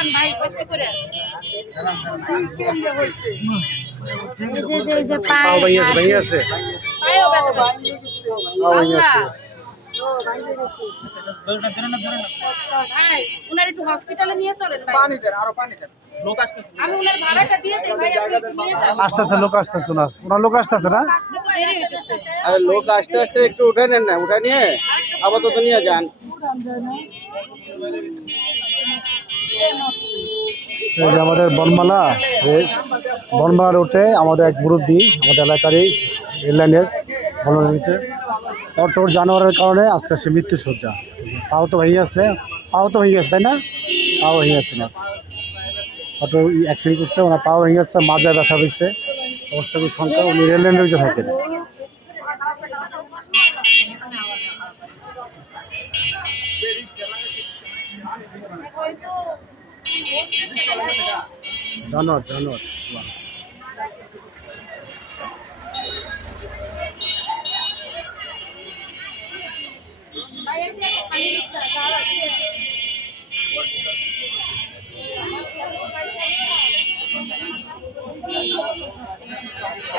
যান ভাই কষ্ট করে। এই যে যে পায়ে ভাই আছে ভেঙে আছে? পায়েও ব্যথা পায়। পাও ভেঙে আছে ভাই। উনার একটু হসপিটালে নিয়ে চলেন ভাই আমি উনার ভাড়াটা দিয়ে দেই ভাই আপনি নিয়ে যান। আসতেছে লোক আসতেছে না ওনার লোক আসতেছে না? আরে লোক আস্তে আস্তে একটু উঠে নেন না উঠে নিয়ে আপাতত নিয়ে যান। এই যে আমাদের বনমালা বনমালা রোডে আমাদের এক মুরব্বী আমাদের এলাকারই রেললাইনের বনমালা নিচে। অটোর জানোয়ারের কারণে আজকে সে মৃত্যু সজ্জা পাও তো হয়ে গেছে পাও তো হয়ে গেছে, তাই না? পাও হয়ে গেছে না। অটো অ্যাক্সিডেন্ট করছে, ওনার পাও হয়ে গেছে মাজায় ব্যথা হয়েছে, অবস্থা খুব সংখ্যা উনি রেললাইনের নিচে থাকেন জানোয়ার জানোয়ার Ahí está, ahí.